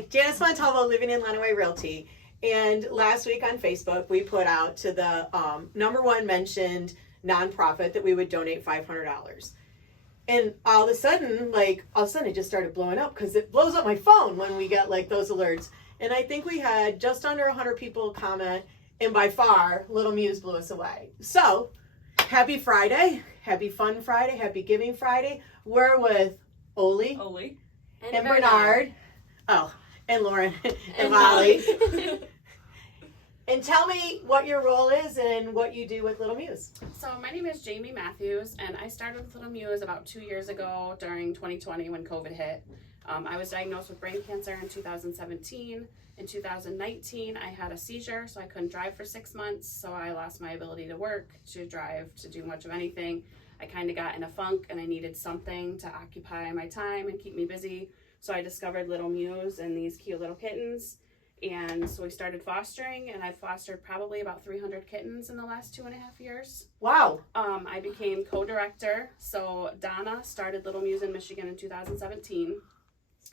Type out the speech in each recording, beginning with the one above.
Hi, Janice Montalvo, living in Lenawee Realty. And last week on Facebook, we put out to the number one mentioned nonprofit that we would donate $500. And all of a sudden it just started blowing up because it blows up my phone when we get like those alerts. And I think we had just under 100 people comment, and by far, Little Mews blew us away. So, happy Friday, happy Fun Friday, happy Giving Friday. We're with Oli. And Bernard. Oh, and Lauren and Molly. And tell me what your role is and what you do with Little Mews. So my name is Jamie Matthews, and I started with Little Mews about 2 years ago during 2020 when COVID hit. I was diagnosed with brain cancer in 2017. In 2019, I had a seizure, so I couldn't drive for 6 months, so I lost my ability to work, to drive, to do much of anything. I kind of got in a funk, and I needed something to occupy my time and keep me busy. So I discovered Little Mews and these cute little kittens. And so we started fostering, and I've fostered probably about 300 kittens in the last 2.5 years. Wow. I became co-director. So Donna started Little Mews in Michigan in 2017.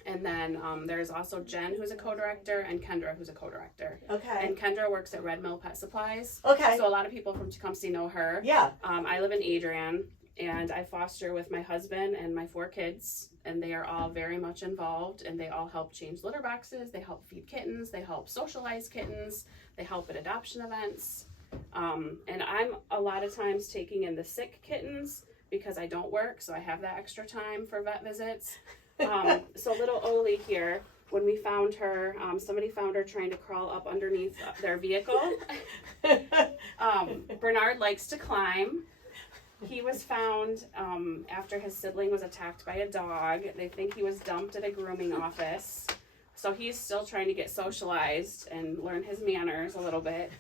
And then there's also Jen, who's a co-director, and Kendra, who's a co-director. Okay. And Kendra works at Red Mill Pet Supplies. Okay. So a lot of people from Tecumseh know her. Yeah. I live in Adrian, and I foster with my husband and my 4 kids, and they are all very much involved, and they all help change litter boxes, they help feed kittens, they help socialize kittens, they help at adoption events. And I'm a lot of times taking in the sick kittens because I don't work, so I have that extra time for vet visits. So little Oli here, when we found her, somebody found her trying to crawl up underneath their vehicle. Bernard likes to climb. He was found after his sibling was attacked by a dog. They think he was dumped at a grooming office. So he's still trying to get socialized and learn his manners a little bit.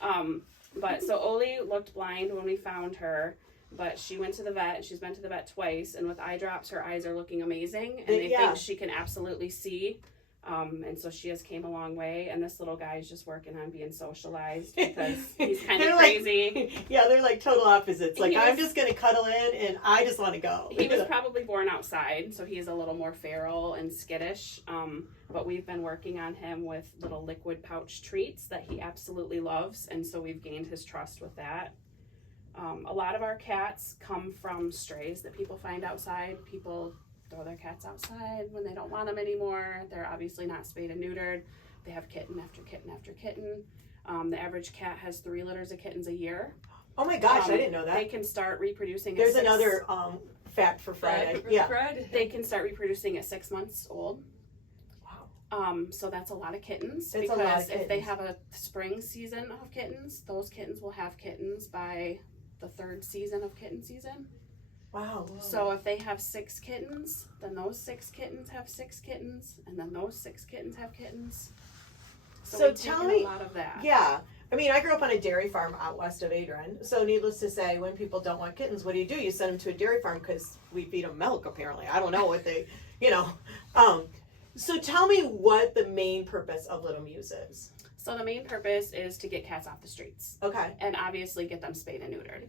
So Oli looked blind when we found her, but she went to the vet. She's been to the vet twice, and with eye drops, her eyes are looking amazing, and they think she can absolutely see. And so she has came a long way, and this little guy is just working on being socialized because he's kind of crazy. They're like total opposites. Like, I'm just going to cuddle in, and I just want to go. He was probably born outside, so he's a little more feral and skittish. But we've been working on him with little liquid pouch treats that he absolutely loves, and so we've gained his trust with that. A lot of our cats come from strays that people find outside. People throw their cats outside when they don't want them anymore. They're obviously not spayed and neutered. They have kitten after kitten after kitten. The average cat has 3 litters of kittens a year. Oh my gosh, I didn't know that. They can start reproducing There's another fact for Friday. Friday. They can start reproducing at 6 months old. Wow. So that's a lot of kittens. Because if they have a spring season of kittens, those kittens will have kittens by the 3rd season of kitten season. Wow. So if they have 6 kittens, then those 6 kittens have 6 kittens, and then those 6 kittens have kittens. So tell me a lot of that. Yeah. I mean, I grew up on a dairy farm out west of Adrian. So needless to say, when people don't want kittens, what do? You send them to a dairy farm because we feed them milk, apparently. I don't know what they, So tell me what the main purpose of Little Mews is. So the main purpose is to get cats off the streets. Okay. And obviously get them spayed and neutered.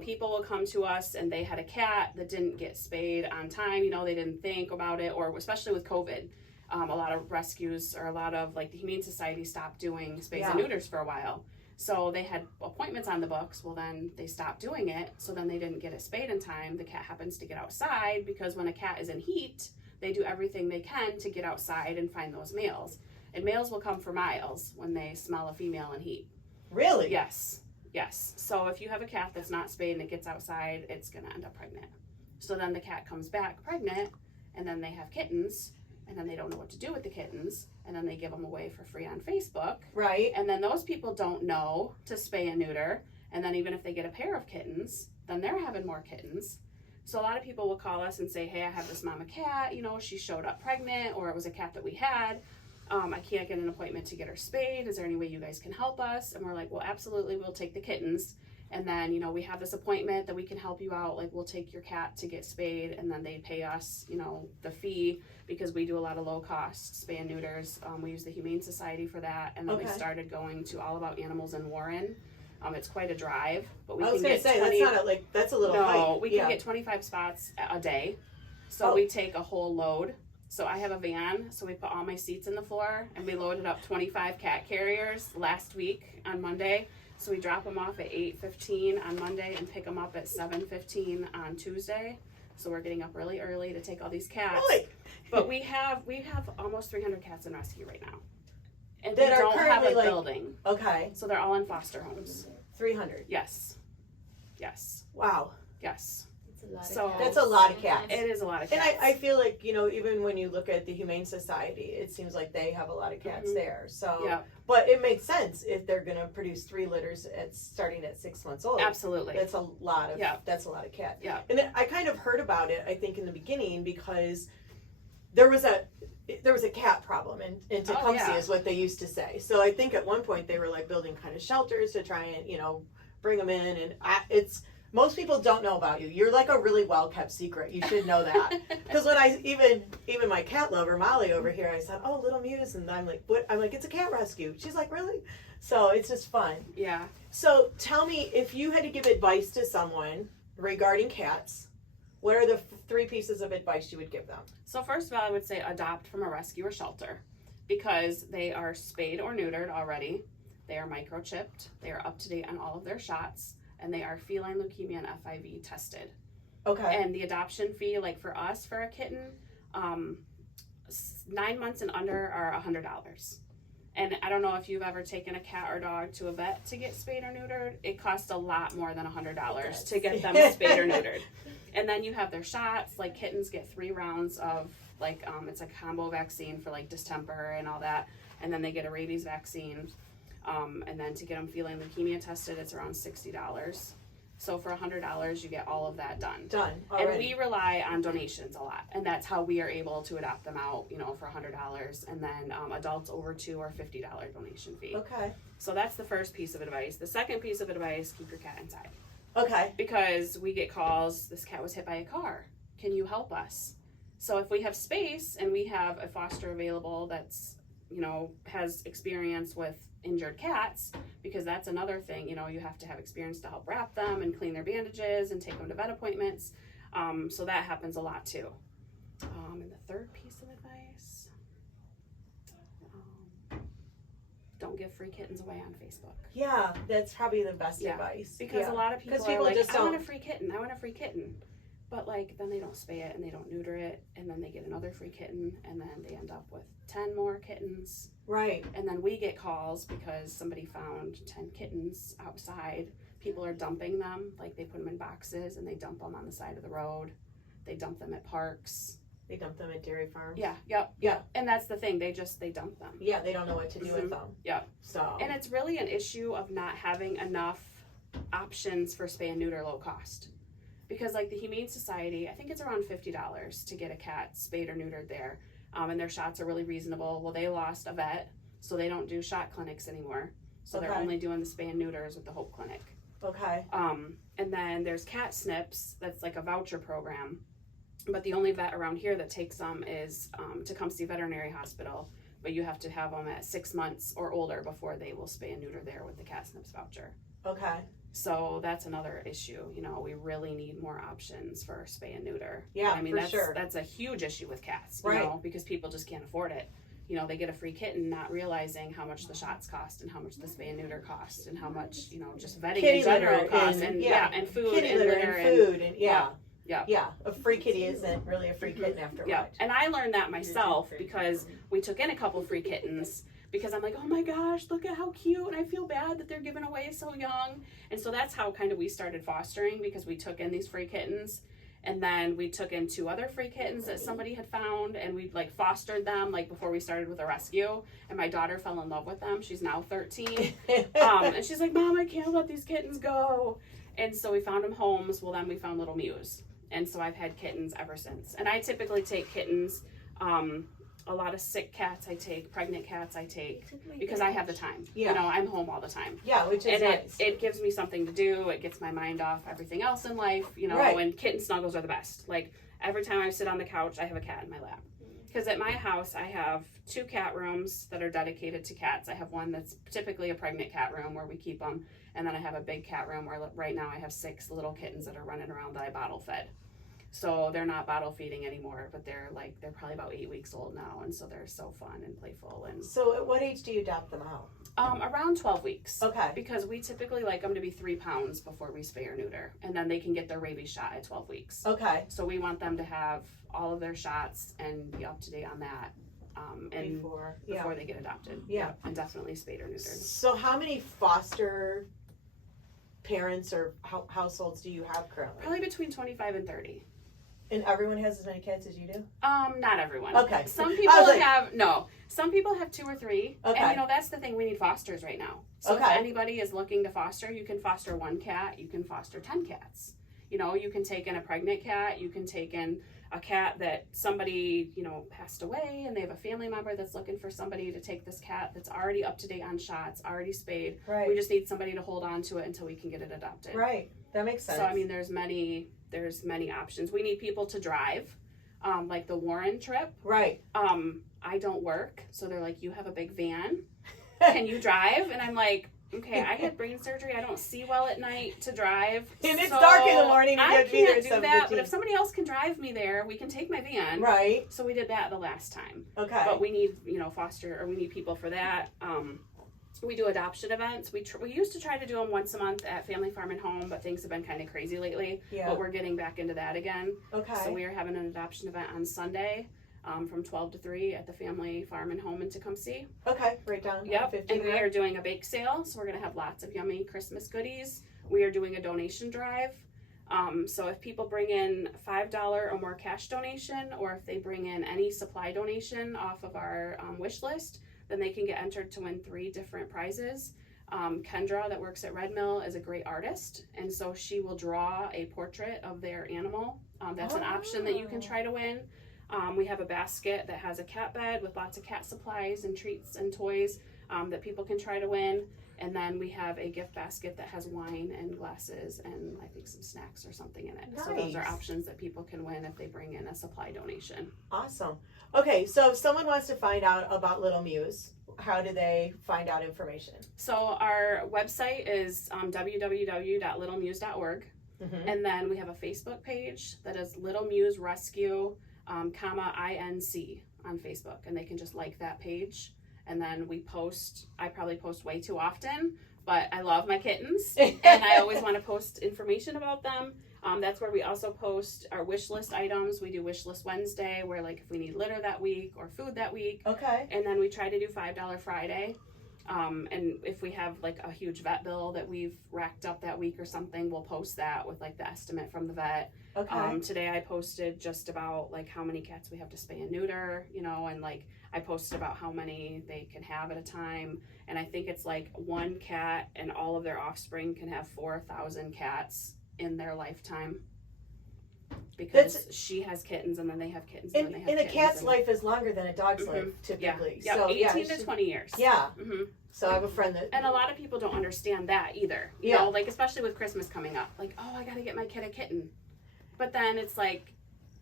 People will come to us and they had a cat that didn't get spayed on time. They didn't think about it, or especially with COVID, a lot of rescues or a lot of the Humane Society stopped doing spays and neuters for a while. So they had appointments on the books. Well, then they stopped doing it. So then they didn't get it spayed in time. The cat happens to get outside because when a cat is in heat, they do everything they can to get outside and find those males. And males will come for miles when they smell a female in heat. Really? Yes. So if you have a cat that's not spayed and it gets outside, it's going to end up pregnant. So then the cat comes back pregnant, and then they have kittens, and then they don't know what to do with the kittens, and then they give them away for free on Facebook. Right. And then those people don't know to spay and neuter, and then even if they get a pair of kittens, then they're having more kittens. So a lot of people will call us and say, hey, I have this mama cat, she showed up pregnant, or it was a cat that we had. I can't get an appointment to get her spayed. Is there any way you guys can help us? And we're like, well, absolutely, we'll take the kittens. And then, we have this appointment that we can help you out. We'll take your cat to get spayed, and then they pay us, the fee, because we do a lot of low cost spay and neuters. We use the Humane Society for that. And then we started going to All About Animals in Warren. It's quite a drive, but we can get 20, that's a little hike. We can get 25 spots a day. So we take a whole load. So I have a van, so we put all my seats in the floor, and we loaded up 25 cat carriers last week on Monday. So we drop them off at 8:15 on Monday and pick them up at 7:15 on Tuesday. So we're getting up really early to take all these cats. Really? But we have almost 300 cats in rescue right now. And That we are don't have currently, a like- building. Okay. So they're all in foster homes. 300. Yes. Yes. Wow. Yes. So That's a lot of cats. It is a lot of And cats. I feel like, even when you look at the Humane Society, it seems like they have a lot of cats there. So, Yeah. but it makes sense if they're going to produce 3 litters starting at 6 months old. Absolutely. That's a lot of Yeah. that's a lot of cats. Yeah. And I kind of heard about it, I think, in the beginning because there was a cat problem in Tecumseh, yeah. is what they used to say. So I think at one point they were like building kind of shelters to try and bring them in, and it's. Most people don't know about you. You're like a really well kept secret. You should know that. Because when I even my cat lover Molly over here, I said, "Oh, little Mews," and I'm like, "What?" I'm like, "It's a cat rescue." She's like, "Really?" So it's just fun. Yeah. So tell me, if you had to give advice to someone regarding cats, what are the 3 pieces of advice you would give them? So first of all, I would say adopt from a rescue or shelter because they are spayed or neutered already. They are microchipped. They are up to date on all of their shots. And they are feline leukemia and FIV tested. Okay. And the adoption fee, like for us, for a kitten, 9 months and under are $100. And I don't know if you've ever taken a cat or dog to a vet to get spayed or neutered. It costs a lot more than $100 to get them spayed or neutered. And then you have their shots. Like kittens get 3 rounds of it's a combo vaccine for like distemper and all that. And then they get a rabies vaccine. And then to get them feline leukemia tested, it's around $60. So for $100, you get all of that done. Done And already. we rely on donations a lot, and that's how we are able to adopt them out, for $100. And then adults over 2 are $50 donation fee. Okay. So that's the first piece of advice. The second piece of advice: keep your cat inside, Okay. because we get calls. This cat was hit by a car. Can you help us? So if we have space and we have a foster available that's has experience with injured cats, because that's another thing, you have to have experience to help wrap them and clean their bandages and take them to vet appointments. So that happens a lot too. And the third piece of advice, don't give free kittens away on Facebook. Yeah, that's probably the best Yeah. advice. Because Yeah. a lot of people 'Cause are people like, just I want a don't- free kitten, I want a free kitten. But then they don't spay it and they don't neuter it, and then they get another free kitten, and then they end up with 10 more kittens. Right. And then we get calls because somebody found 10 kittens outside. People are dumping them, like they put them in boxes and they dump them on the side of the road. They dump them at parks. They dump them at dairy farms. Yeah, yep. Yeah. And that's the thing, they dump them. Yeah, they don't know what to do with them. Yeah. So. And it's really an issue of not having enough options for spay and neuter low cost. Because like the Humane Society, I think it's around $50 to get a cat spayed or neutered there. And their shots are really reasonable. Well, they lost a vet, so they don't do shot clinics anymore. So they're Okay. only doing the spay and neuters with the Hope Clinic. Okay. And then there's cat snips, that's like a voucher program. But the only vet around here that takes them is Tecumseh Veterinary Hospital. But you have to have them at 6 months or older before they will spay and neuter there with the cat snips voucher. Okay. So that's another issue. We really need more options for spay and neuter. Yeah, I mean, for that's sure. That's a huge issue with cats, Right. because people just can't afford it. They get a free kitten not realizing how much the shots cost and how much the spay and neuter cost and how much, just vetting Kitty in general litter costs and- and yeah. and food Kitty and litter litter and food and yeah. Yeah. Yeah. A free kitty isn't really a free kitten after a Yeah, while. and I learned that myself because we took in a couple free kittens because I'm like, oh my gosh, look at how cute, and I feel bad that they're given away so young. And so that's how kind of we started fostering, because we took in these free kittens, and then we took in 2 other free kittens that somebody had found, and we fostered them before we started with a rescue. And my daughter fell in love with them. She's now 13, and she's like, Mom, I can't let these kittens go. And so we found them homes. Well, then we found little Mews. And so I've had kittens ever since. And I typically take kittens, a lot of sick cats I take, pregnant cats I take, because I have the time. Yeah. I'm home all the time. Yeah, which is And nice. it gives me something to do. It gets my mind off everything else in life, Right. and kitten snuggles are the best. Every time I sit on the couch, I have a cat in my lap. Because at my house, I have 2 cat rooms that are dedicated to cats. I have one that's typically a pregnant cat room where we keep them. And then I have a big cat room where right now I have 6 little kittens that are running around that I bottle fed. So they're not bottle feeding anymore, but they're probably about 8 weeks old now, and so they're so fun and playful. And So at what age do you adopt them out? Around 12 weeks. Okay. Because we typically like them to be 3 pounds before we spay or neuter, and then they can get their rabies shot at 12 weeks. Okay. So we want them to have all of their shots and be up to date on that. And Before they get adopted. Yeah. And definitely spayed or neutered. So how many foster parents or households do you have currently? Probably between 25 and 30. And everyone has as many kids as you do? Not everyone. Okay. Some people some people have 2 or 3. Okay. And that's the thing, we need fosters right now. So if Okay. anybody is looking to foster, you can foster 1 cat, you can foster 10 cats. You can take in a pregnant cat, you can take in a cat that somebody, passed away and they have a family member that's looking for somebody to take this cat that's already up to date on shots, already spayed. Right. We just need somebody to hold on to it until we can get it adopted. Right. That makes sense. So there's many options. We need people to drive, like the Warren trip. Right. I don't work, so they're like, you have a big van, can you drive? And I'm like, okay, I had brain surgery. I don't see well at night to drive. And it's dark in the morning. And you I have to be there can't at do that. 7:15. But if somebody else can drive me there, we can take my van. Right. So we did that the last time. Okay. But we need, we need people for that. We do adoption events. We used to try to do them once a month at Family Farm and Home, but things have been kind of crazy lately. Yeah. But we're getting back into that again. Okay. So we are having an adoption event on Sunday. From 12 to 3 at the Family Farm and Home in Tecumseh. Okay, right down. Yep, 50 and we there. are doing a bake sale, so we're going to have lots of yummy Christmas goodies. We are doing a donation drive. So if people bring in $5 or more cash donation, or if they bring in any supply donation off of our wish list, then they can get entered to win 3 different prizes. Kendra, that works at Red Mill, is a great artist, and so she will draw a portrait of their animal. That's an option that you can try to win. We have a basket that has a cat bed with lots of cat supplies and treats and toys that people can try to win. And then we have a gift basket that has wine and glasses and I think some snacks or something in it. Nice. So those are options that people can win if they bring in a supply donation. Awesome. Okay, so if someone wants to find out about Little Mews, how do they find out information? So our website is www.littlemews.org. Mm-hmm. And then we have a Facebook page that is Little Mews Rescue, INC on Facebook, and they can just like that page. And then I probably post way too often, but I love my kittens and I always want to post information about them. That's where we also post our wish list items. We do wish list Wednesday, where like if we need litter that week or food that week. Okay. And then we try to do $5 Friday. And if we have like a huge vet bill that we've racked up that week or something, we'll post that with like the estimate from the vet. Okay. Today I posted just about like how many cats we have to spay and neuter, and like I posted about how many they can have at a time. And I think it's like 1 cat and all of their offspring can have 4,000 cats in their lifetime. Because she has kittens and then they have kittens and then they have and kittens. a cat's life is longer than a dog's life, typically. Yeah, So, 18 to 20 years. Yeah. Mm-hmm. So I have a friend that... And a lot of people don't understand that either. You know, like especially with Christmas coming up. Like, oh, I got to get my kid a kitten. But then it's like,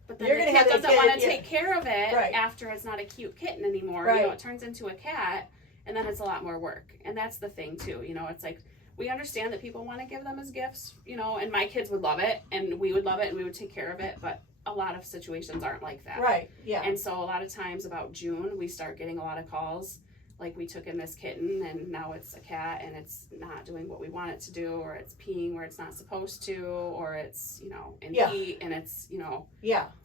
You're the gonna kid have that doesn't kid, want to take care of it Right. after it's not a cute kitten anymore. Right. It turns into a cat, and then it's a lot more work. And that's the thing too. It's like we understand that people want to give them as gifts. And my kids would love it, and we would love it, and we would take care of it. But a lot of situations aren't like that. Right. Yeah. And so a lot of times about June, we start getting a lot of calls. Like we took in this kitten and now it's a cat and it's not doing what we want it to do, or it's peeing where it's not supposed to, or it's, in heat and it's,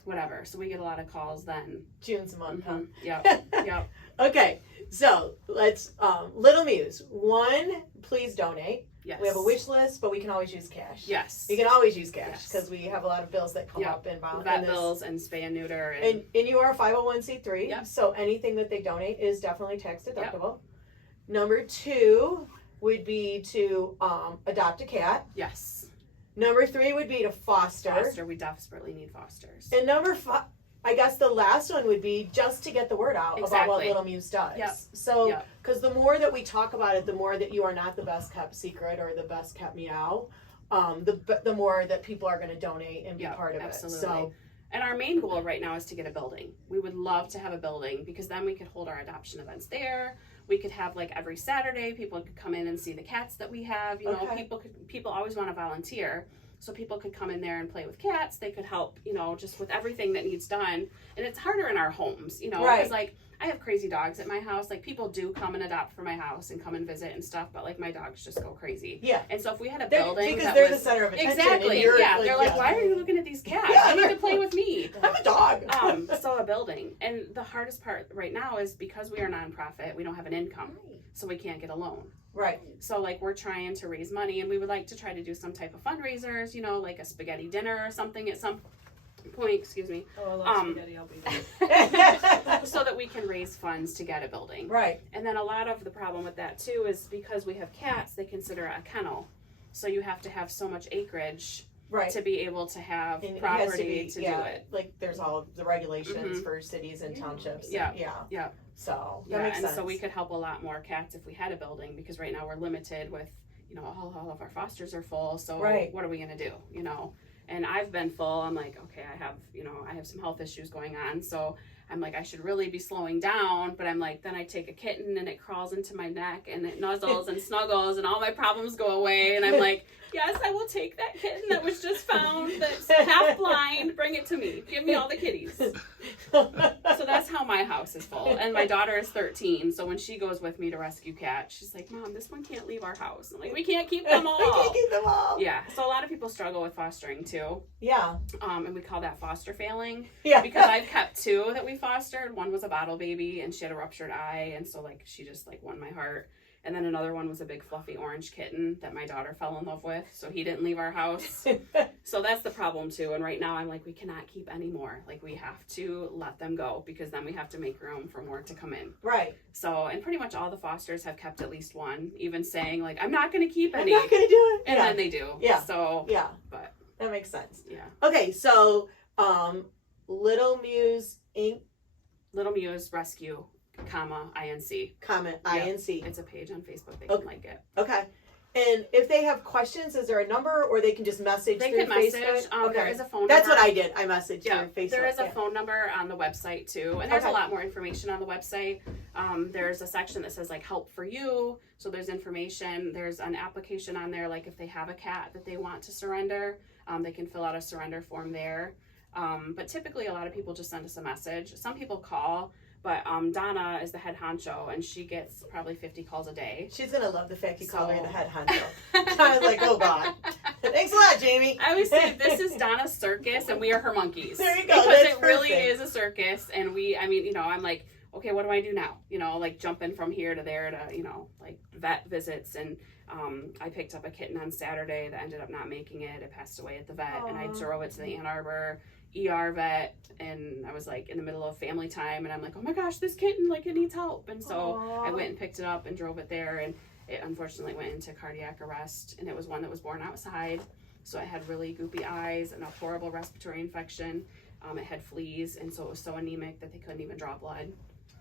whatever. So we get a lot of calls then. June's a month, huh? Yep. Okay. So let's, Little Mews. 1, please donate. Yes. We have a wish list, but we can always use cash. Yes. You can always use cash because we have a lot of bills that come up involved. Vet bills and spay and neuter. And you are a 501c3, Yep. so anything that they donate is definitely tax deductible. Yep. Number 2 would be to adopt a cat. Yes. Number 3 would be to foster. We desperately need fosters. And number 5, I guess the last one would be just to get the word out about what Little Mews does. Yep. So, because the more that we talk about it, the more that you are not the best kept secret or the best kept meow, the more that people are going to donate and be part of it. So, and our main goal right now is to get a building. We would love to have a building because then we could hold our adoption events there. We could have like every Saturday, people could come in and see the cats that we have. People always want to volunteer. so people could come in there and play with cats. They could help, you know, just with everything that needs done. And it's harder in our homes, you know, because like I have crazy dogs at my house. Like people do come and adopt for my house and come and visit and stuff, but like my dogs just go crazy. Yeah. And so if we had a building because that they're was, the center of attention. exactly, And yeah, they're like, why are you looking at these cats? Yeah, You need to play with me. I'm a dog. So a building. And the hardest part right now is because we are nonprofit, we don't have an income, so we can't get a loan. Right. So like we're trying to raise money, and we would like to try to do some type of fundraisers, you know, like a spaghetti dinner or something at some point, excuse me. Oh, I love spaghetti, I'll be there. So that we can raise funds to get a building. Right. And then a lot of the problem with that too is because we have cats, they consider it a kennel. So you have to have so much acreage to be able to have And property to do it. Like there's all the regulations for cities and townships. Yeah. Yeah. So that Yeah, makes and sense. so we could help a lot more cats if we had a building, because right now we're limited with, you know, all of our fosters are full. So what are we going to do, you know? And I've been full. I'm like, okay, I have some health issues going on. So I'm like, I should really be slowing down. But I'm like, then I take a kitten and it crawls into my neck and it nuzzles and snuggles and all my problems go away. And I'm like, yes, I will take that kitten that was just found that's half blind. Bring it to me. Give me all the kitties. So that's how my house is full. And my daughter is 13. So when she goes with me to rescue cats, she's like, Mom, this one can't leave our house. I'm like, we can't keep them all. We can't keep them all. Yeah. So a lot of people struggle with fostering too. Yeah. And we call that foster failing. Yeah. Because I've kept two that we fostered. One was a bottle baby and she had a ruptured eye. And so like she just like won my heart. And then another one was a big fluffy orange kitten that my daughter fell in love with. So he didn't leave our house. So that's the problem too. And right now I'm like, we cannot keep any more. Like we have to let them go, because then we have to make room for more to come in. Right. So, and pretty much all the fosters have kept at least one, even saying like, I'm not going to keep any. I'm not going to do it. And then they do. Yeah. So, yeah. But that makes sense. Yeah. Okay. So, Little Mews Inc. Little Mews Rescue, INC. INC. It's a page on Facebook. They can like it. Okay. And if they have questions, is there a number, or they can just message through Facebook? Okay. There is a phone number. That's what I did. I messaged through Facebook. There is a phone number on the website too. And there's a lot more information on the website. There's a section that says like help for you. So there's information. There's an application on there. Like if they have a cat that they want to surrender, they can fill out a surrender form there. But typically a lot of people just send us a message. Some people call. But Donna is the head honcho, and she gets probably 50 calls a day. She's going to love the fact you call her the head honcho. Donna's like, oh, God. Thanks a lot, Jamie. I always say, this is Donna's circus, and we are her monkeys. There you go. Because That's it really perfect. is a circus, and I'm like, okay, what do I do now? You know, like jumping from here to there to, you know, like vet visits. And I picked up a kitten on Saturday that ended up not making it. It passed away at the vet, and I drove it to the Ann Arbor ER vet, and I was like in the middle of family time, and I'm like, oh my gosh, this kitten, like it needs help. And so I went and picked it up and drove it there, and it unfortunately went into cardiac arrest, and it was one that was born outside. So it had really goopy eyes and a horrible respiratory infection. It had fleas, and so it was so anemic that they couldn't even draw blood.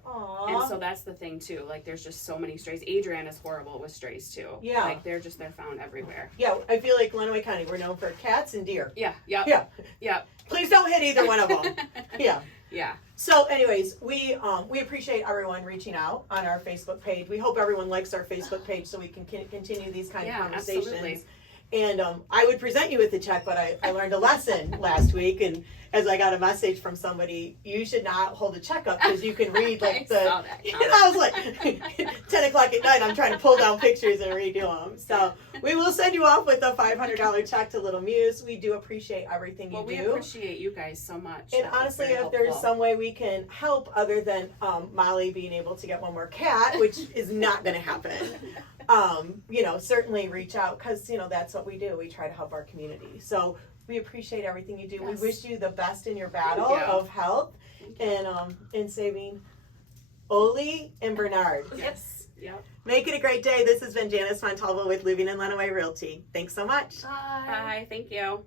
Aww. And so that's the thing too. Like there's just so many strays. Adrian is horrible with strays too. Yeah. Like they're found everywhere. Yeah, I feel like Lenawee County, we're known for cats and deer. Yeah. Yep. Yeah. Yep. Please don't hit either one of them. Yeah. Yeah. So anyways, we appreciate everyone reaching out on our Facebook page. We hope everyone likes our Facebook page so we can continue these kind of conversations. Absolutely. And I would present you with the check, but I learned a lesson last week, and as I got a message from somebody, you should not hold a check up because you can read like I was like 10 o'clock at night, I'm trying to pull down pictures and redo them. So we will send you off with a $500 check to Little Mews. We do appreciate everything you do. We appreciate you guys so much. And honestly, if there's some way we can help other than Molly being able to get one more cat, which is not going to happen, certainly reach out, because, that's what we do. We try to help our community. So we appreciate everything you do. Yes. We wish you the best in your battle of health and in saving Oli and Bernard. Yes. Yep. Make it a great day. This has been Janice Montalvo with Living in Lenawee Realty. Thanks so much. Bye. Thank you.